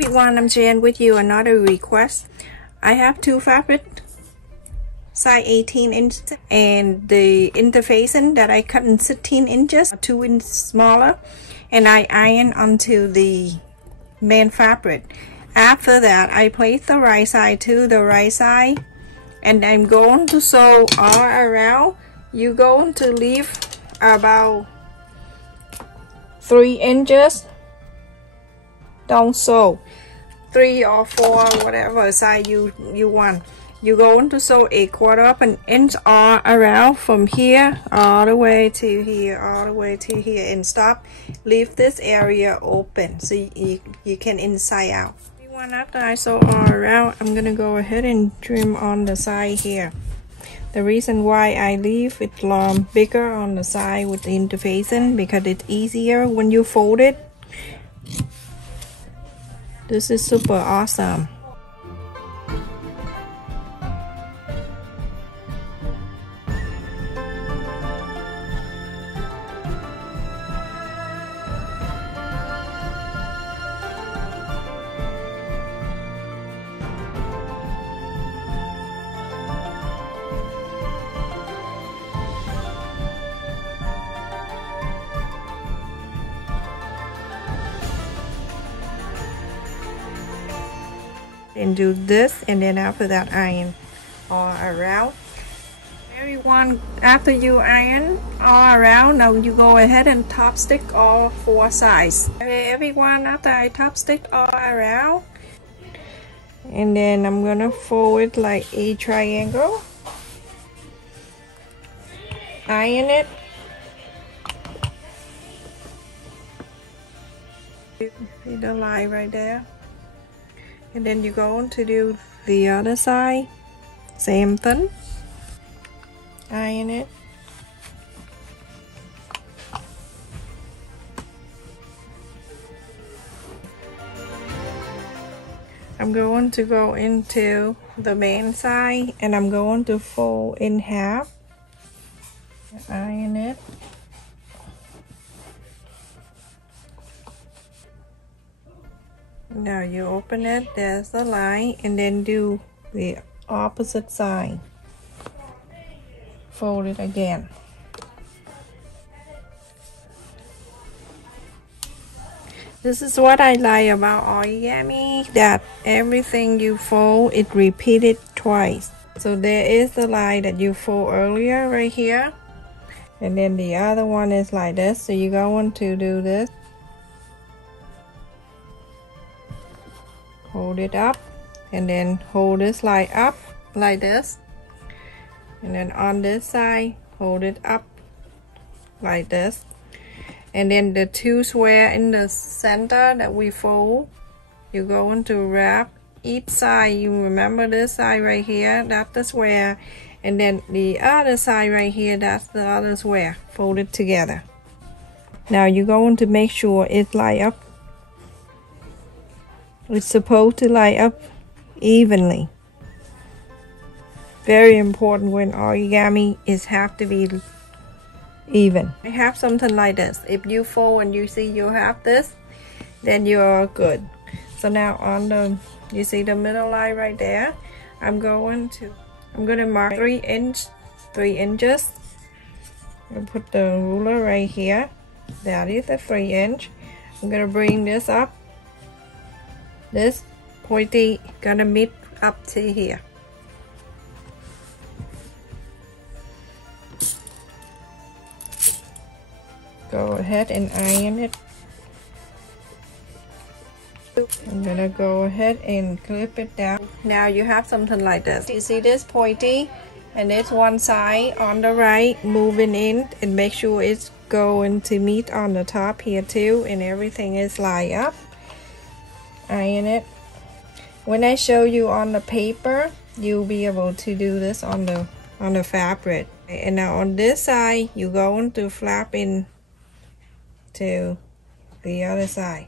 everyone, I'm sharing with you another request. I have two fabric size 18 inches and the interfacing that I cut in 16 inches, 2 inches smaller, and I iron onto the main fabric. After that, I place the right side to the right side, and I'm going to sew all around. You're going to leave about 3 inches. Don't sew 3 or 4, whatever size you want. You're going to sew 1/4 of an inch all around from here all the way to here, all the way to here, and stop. Leave this area open so you can inside out. After I sew all around, I'm gonna go ahead and trim on the side here. The reason why I leave it bigger on the side with the interfacing, because it's easier when you fold it. This is super awesome. And do this, and then after that iron all around. Everyone, after you iron all around, now you go ahead and top stick all 4 sides. Okay, everyone, after I top stick all around, and then I'm gonna fold it like a triangle, iron it. See the line right there? And then you're going to do the other side, same thing, iron it. I'm going to go into the main side and I'm going to fold in half, iron it. Now you open it, there's the line, and then do the opposite side. Fold it again. This is what I like about origami, that everything you fold, it repeated twice. So there is the line that you fold earlier right here, and then the other one is like this. So you're going to do this. Hold it up, and then hold this line up like this, and then on this side hold it up like this, and then the 2 square in the center that we fold, you're going to wrap each side. You remember this side right here, that's the square, and then the other side right here, that's the other square. Fold it together. Now you're going to make sure it line up. It's supposed to line up evenly. Very important when origami is have to be even. I have something like this. If you fold and you see you have this, then you're good. So now on the, you see the middle line right there, I'm gonna mark 3 inches. I'll put the ruler right here. That is the 3 inch. I'm gonna bring this up. This pointy gonna meet up to here. Go ahead and iron it. I'm gonna go ahead and clip it down. Now you have something like this. You see this pointy, and it's one side on the right moving in, and make sure it's going to meet on the top here too, and everything is lined up. Iron it. When I show you on the paper, you'll be able to do this on the fabric. And now on this side, you're going to flap in to the other side.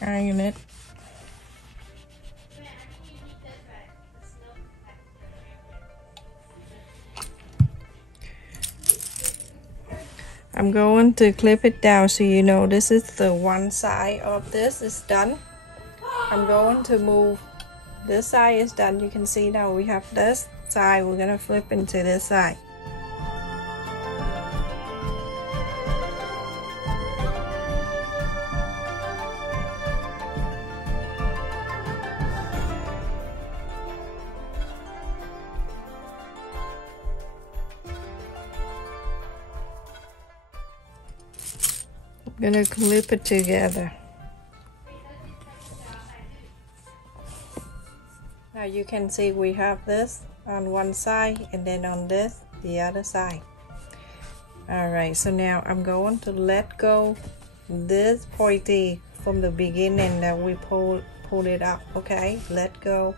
Iron it. I'm going to clip it down so you know this is the one side of this is done. I'm going to move, this side is done. You can see now we have this side, we're gonna flip into this side. I'm gonna clip it together. Now you can see we have this on one side and then on this the other side. Alright, so now I'm going to let go this pointy from the beginning that we pull it up. Okay, let go,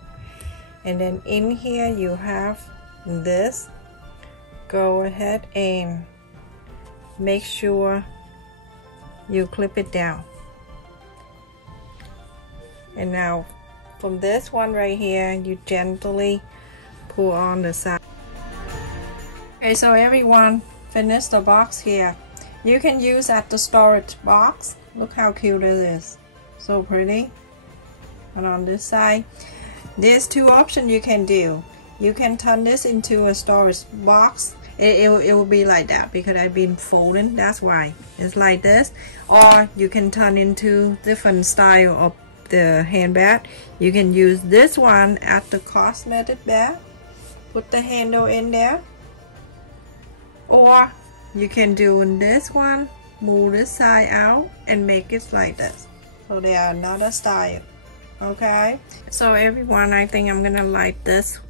and then in here you have this. Go ahead and make sure you clip it down. And now from this one right here, you gently pull on the side. Okay, so everyone, finish the box here. You can use at the storage box. Look how cute it is. So pretty. And on this side, there's two options you can do. You can turn this into a storage box. It will be like that because I've been folding, that's why it's like this. Or you can turn into different style of the handbag. You can use this one at the cosmetic bag, put the handle in there, or you can do this one, move this side out and make it like this. So they are another style. Okay, so everyone, I think I'm gonna like this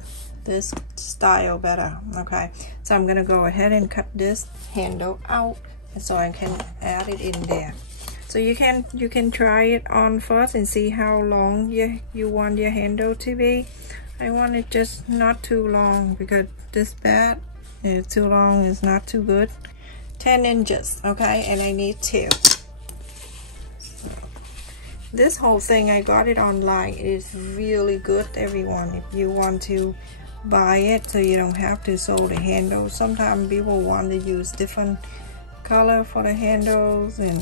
style better. Okay, so I'm gonna go ahead and cut this handle out so I can add it in there. So you can try it on first and see how long you want your handle to be. I want it just not too long because this bag is too long, is not too good. 10 inches, okay, and I need 2. This whole thing, I got it online. It is really good, everyone. If you want to buy it so you don't have to sew the handles. Sometimes people want to use different color for the handles, and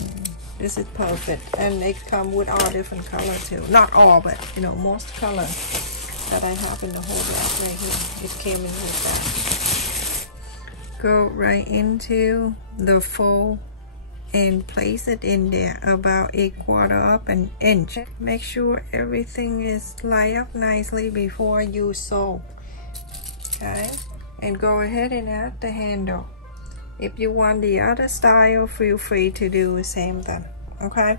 this is perfect. And they come with all different colors too. Not all, but you know, most colors that I have in the whole bag right here. It came in with that. Go right into the fold and place it in there about 1/4 up an inch. Make sure everything is lined up nicely before you sew. Okay, and go ahead and add the handle. If you want the other style, feel free to do the same thing. Okay,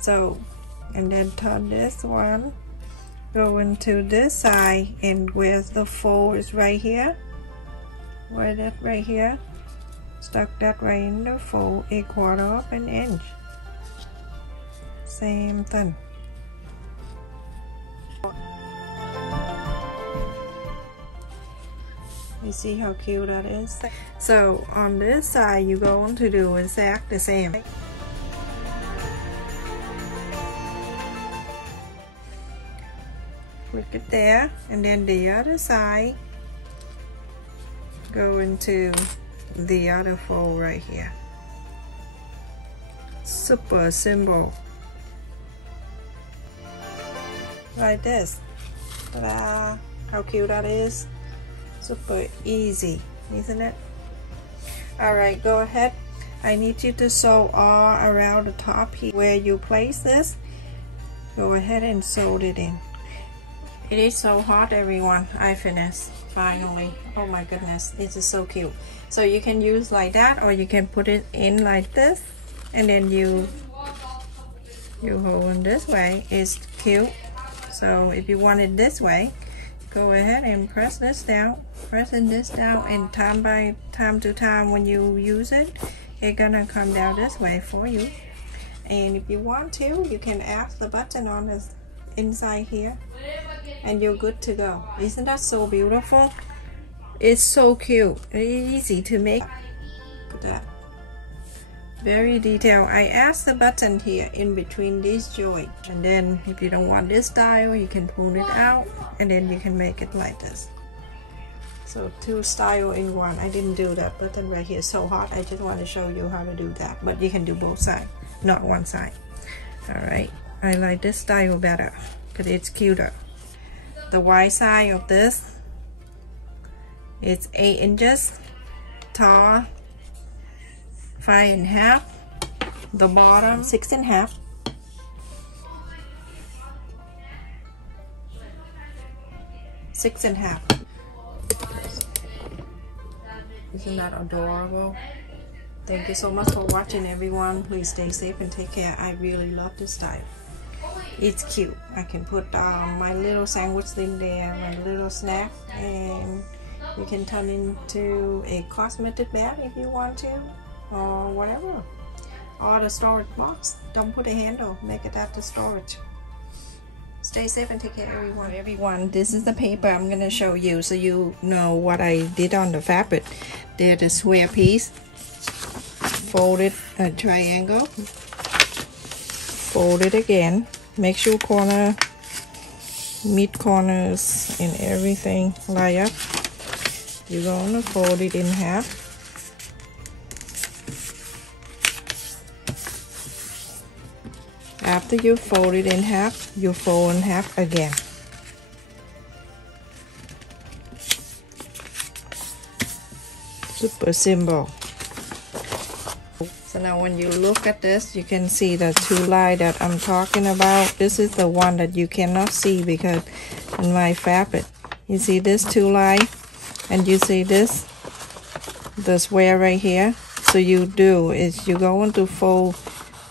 so and then turn this one, go into this side, and where the fold is right here, where that right here, stuck that right in the fold, 1/4 up an inch. Same thing. You see how cute that is? So on this side, you're going to do exactly the same. Click it there, and then the other side, go into the other fold right here. Super simple. Like this. Ta-da! How cute that is. Super easy, isn't it? Alright, go ahead. I need you to sew all around the top here. Where you place this, go ahead and sew it in. It is so hot, everyone. I finished, finally. Oh my goodness, this is so cute. So you can use like that, or you can put it in like this, and then you hold it this way. It's cute. So if you want it this way, go ahead and press this down, pressing this down, and time to time when you use it, it's gonna come down this way for you. And if you want to, you can add the button on this inside here, and you're good to go. Isn't that so beautiful? It's so cute. It's easy to make. Look at that. Very detailed. I add the button here in between these joints, and then if you don't want this style, you can pull it out, and then you can make it like this. So 2 style in one. I didn't do that button right here, so hot. I just want to show you how to do that, but you can do both sides, not one side. All right, I like this style better because it's cuter. The wide side of this, it's 8 inches tall, 5.5. The bottom 6.5. Isn't that adorable? Thank you so much for watching, everyone. Please stay safe and take care. I really love this style. It's cute. I can put my little sandwich thing there, my little snack, and you can turn into a cosmetic bag if you want to, or whatever. Or the storage box. Don't put a handle. Make it at the storage. Stay safe and take care, everyone. Everyone, this is the paper I'm going to show you so you know what I did on the fabric. They're the square piece. Fold it a triangle. Fold it again. Make sure mid corners and everything line up. You're going to fold it in half. After you fold it in half, you fold in half again. Super simple. So now when you look at this, you can see the 2 lines that I'm talking about. This is the one that you cannot see because in my fabric. You see this 2 lines, and you see this, the square right here. So you do is you're going to fold.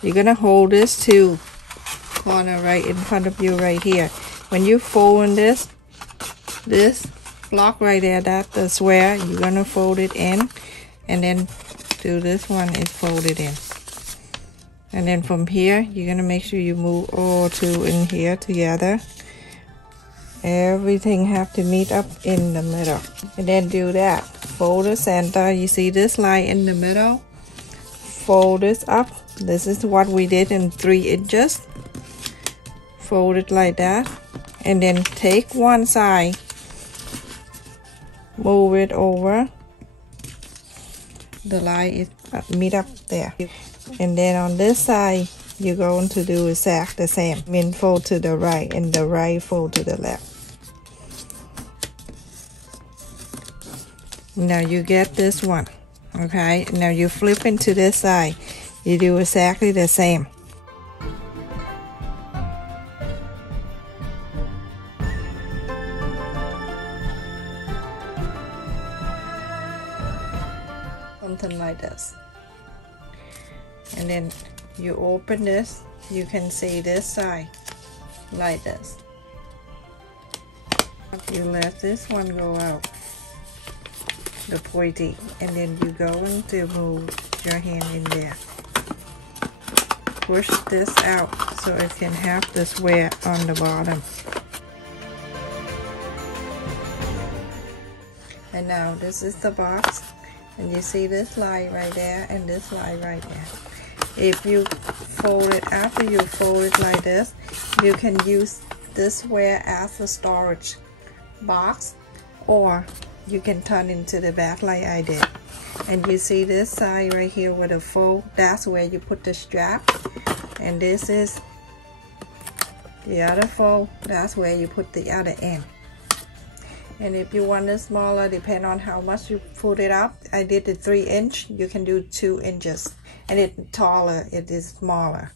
You're gonna hold this 2 corner right in front of you right here. When you fold in this block right there, that's the square. You're gonna fold it in, and then do this one is fold it in. And then from here, you're gonna make sure you move all 2 in here together. Everything have to meet up in the middle. And then do that. Fold the center. You see this line in the middle? Fold this up. This is what we did in 3 inches. Fold it like that, and then take one side, move it over. The line is meet up there, and then on this side you're going to do exactly the same. Fold to the right, and the right fold to the left. Now you get this one. Okay, now you flip into this side. You do exactly the same. Something like this. And then you open this. You can see this side like this. You let this one go out, the pointy, and then you're going to move your hand in there. Push this out so it can have the square on the bottom. And now this is the box, and you see this line right there and this line right there. If you fold it, after you fold it like this, you can use this square as a storage box, or you can turn into the back like I did. And you see this side right here with a fold, that's where you put the strap, and this is the other fold, that's where you put the other end. And if you want it smaller, depend on how much you put it up. I did the 3 inch, you can do 2 inches, and it's taller, it is smaller.